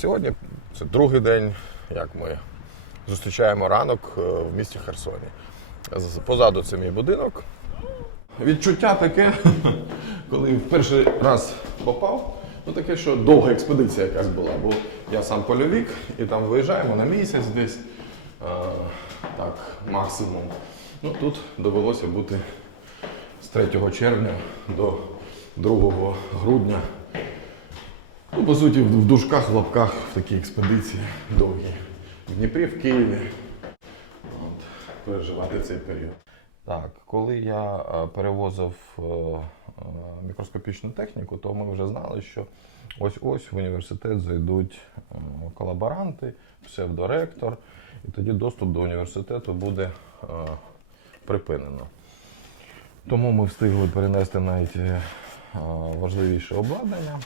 Сьогодні це другий день, як ми зустрічаємо ранок е, в місті Херсоні. Позаду це мій будинок. Відчуття таке, коли в перший раз попав, ну таке, що довга експедиція якась була, бо я сам польовик і там виїжджаємо на місяць десь, е, так, максимум. Ну тут довелося бути з 3 червня до 2 грудня. Ну, по суті, в дужках, в лапках в такій експедиції довгі. В Дніпрі, в Києві. От, переживати цей період. Так, коли я е, перевозив е, е, мікроскопічну техніку, то ми вже знали, що ось-ось в університет зайдуть колаборанти, псевдоректор, і тоді доступ до університету буде припинено. Тому ми встигли перенести навіть важливіше обладнання,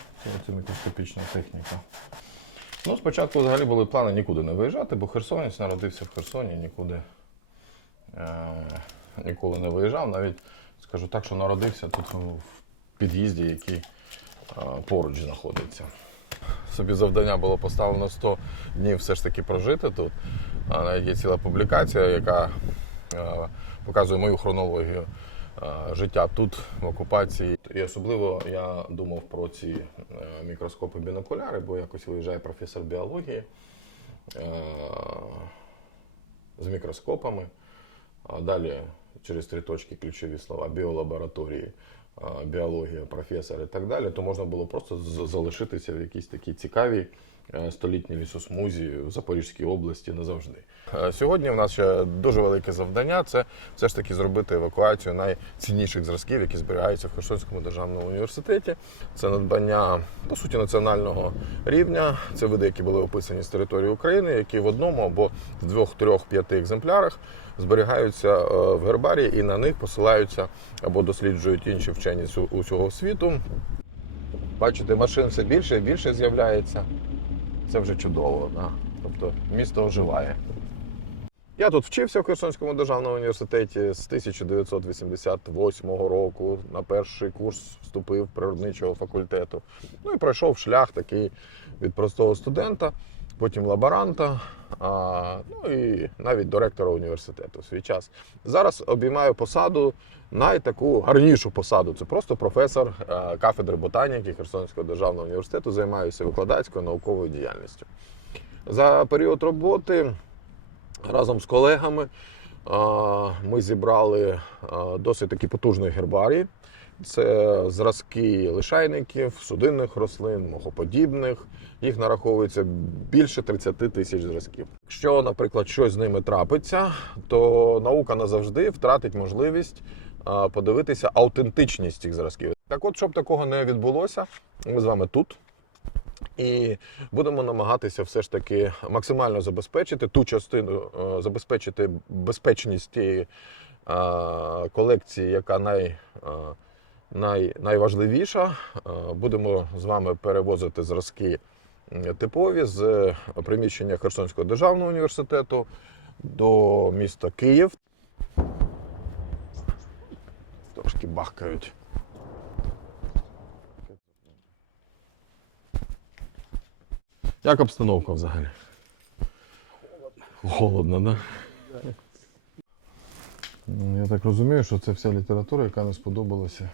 це мікроскопічна техніка. Ну, спочатку взагалі були плани нікуди не виїжджати, бо херсонець народився в Херсоні, нікуди е, ніколи не виїжджав. Навіть скажу так, що народився тут в під'їзді, який е, поруч знаходиться. Собі завдання було поставлено 100 днів все ж таки прожити тут. Є ціла публікація, яка е, показує мою хронологію е, життя тут в окупації. І особливо я думав про ці е, мікроскопи бінокуляри, бо якось виїжджає професор біології е, з мікроскопами. Далі через три точки ключові слова біолабораторії, біологія, професор і так далі, то можна було просто залишитися в якійсь такій цікавій е, столітній лісосмузі в Запорізькій області назавжди. Е, Сьогодні в нас ще дуже велике завдання це все ж таки зробити евакуацію найцінніших зразків, які зберігаються в Херсонському державному університеті. Це надбання по суті національного рівня. Це види, які були описані з території України, які в одному або в двох, трьох, п'яти екземплярах зберігаються е, в гербарії і на них посилаються або досліджують інші вчені усього світу. Бачите, машин все більше і більше з'являється. Це вже чудово. Да? Тобто місто оживає. Я тут вчився в Херсонському державному університеті з 1988 року. На перший курс вступив природничого факультету. Ну і пройшов шлях такий від простого студента, потім лаборанта, а, ну і навіть до ректора університету в свій час. Зараз обіймаю посаду, найтаку гарнішу посаду. Це просто професор е, кафедри ботаніки Херсонського державного університету. Займаюся викладацькою науковою діяльністю. За період роботи разом з колегами а, ми зібрали а, досить такі потужний гербарій. Це зразки лишайників, судинних рослин, мохоподібних. Їх нараховується більше 30 тисяч зразків. Якщо, наприклад, щось з ними трапиться, то наука назавжди втратить можливість подивитися аутентичність цих зразків. Так от, щоб такого не відбулося, ми з вами тут. І будемо намагатися все ж таки максимально забезпечити ту частину, е, забезпечити безпечність тієї колекції, яка най, най, найважливіша. Е, Будемо з вами перевозити зразки типові з приміщення Херсонського державного університету до міста Київ. Трошки бахкають. Як обстановка взагалі? Холодно? Да? Ну, Я так розумію, що це вся література, яка не сподобалася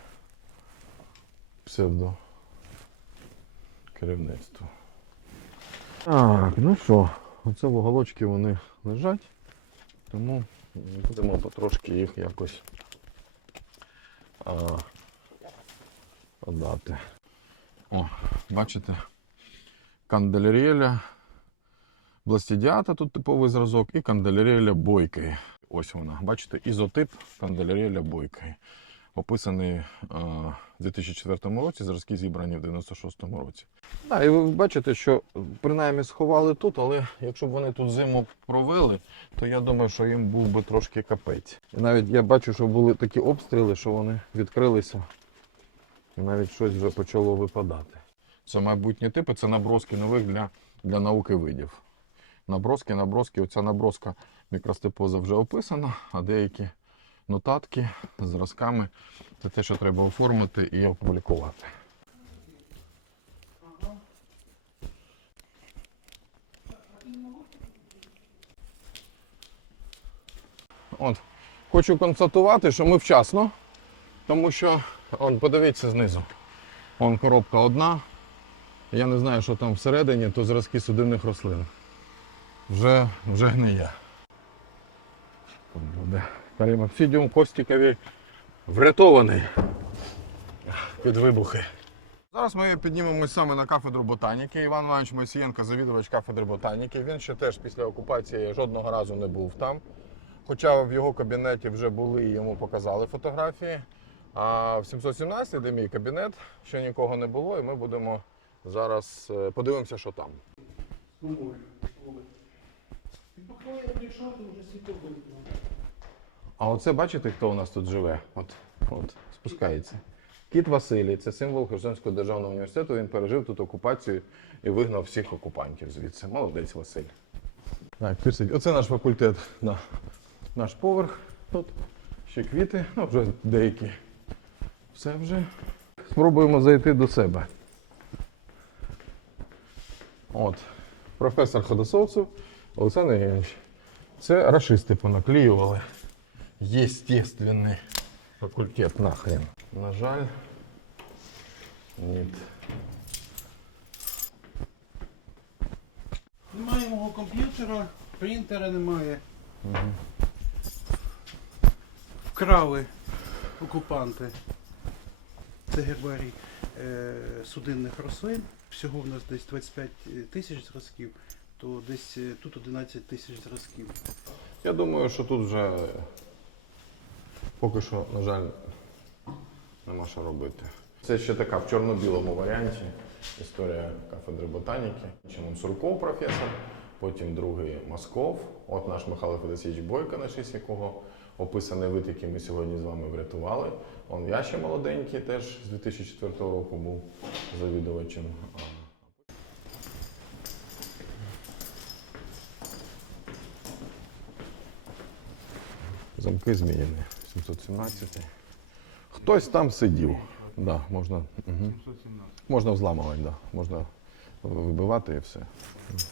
псевдо керівництву. Так, ну що, оце в уголочки вони лежать, тому будемо потрошки їх якось подати. О, бачите? канделяріля бластідіата, тут типовий зразок, і канделяріля бойкої. Ось вона. Бачите, ізотип канделяріля бойкої. Описаний в 2004 році, зразки зібрані в 96-му році. Так, і ви бачите, що принаймні сховали тут, але якщо б вони тут зиму провели, то я думаю, що їм був би трошки капець. І навіть я бачу, що були такі обстріли, що вони відкрилися, і навіть щось вже почало випадати. Це майбутні типи, це наброски нових для, для науки видів. Наброски, наброски, оця наброска мікростепоза вже описана, а деякі нотатки зразками це те, що треба оформити і опублікувати. От. Хочу констатувати, що ми вчасно, тому що, от, подивіться знизу, Вон коробка одна. Я не знаю, що там всередині, то зразки судинних рослин. Вже вже гниє. Тут буде. Карим обсідіум Костікові врятований під вибухи. Зараз ми піднімемось саме на кафедру ботаніки. Іван Іванович Мосієнко, завідувач кафедри ботаніки. Він ще теж після окупації жодного разу не був там. Хоча в його кабінеті вже були і йому показали фотографії. А в 717, де мій кабінет, ще нікого не було, і ми будемо зараз е, подивимося, що там. Поки я прийшов, то вже світло. А оце бачите, хто у нас тут живе? От, от спускається. Кіт Василій, це символ Херсонського державного університету. Він пережив тут окупацію і вигнав всіх окупантів звідси. Молодець Василь. Так, пишіть. Оце наш факультет, да. наш поверх. Тут ще квіти, ну вже деякі. Все вже. Спробуємо зайти до себе. От. Професор Ходосовцев Олександр Євгенович. Це рашисти понаклеювали. Естественний факультет нахрен. На жаль, ні. Немає мого комп'ютера, принтера немає. Вкрали окупанти. Це гербарій е, судинних рослин. Всього в нас десь 25 тисяч зразків, то десь е, тут 11 тисяч зразків. Я думаю, що тут вже поки що, на жаль, нема що робити. Це ще така в чорно-білому варіанті історія кафедри ботаніки. Чином Сурков професор, потім другий Москов, от наш Михайло Федосійович Бойко, на честь якого описаний вид, який ми сьогодні з вами врятували. Он я ще молоденький, теж з 2004 року був завідувачем. Замки змінені. 717. Хтось там сидів. Да, можна, угу. можна взламувати, да. можна вибивати і все.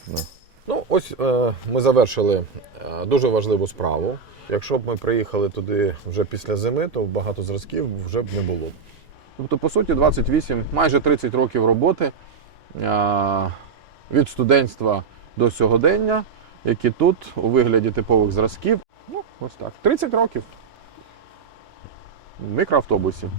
Да. Ну, ось е, ми завершили е, дуже важливу справу. Якщо б ми приїхали туди вже після зими, то багато зразків вже б не було. Тобто, по суті, 28, майже 30 років роботи е, від студентства до сьогодення, які тут у вигляді типових зразків. Ну, ось так. 30 років. Мікроавтобусі.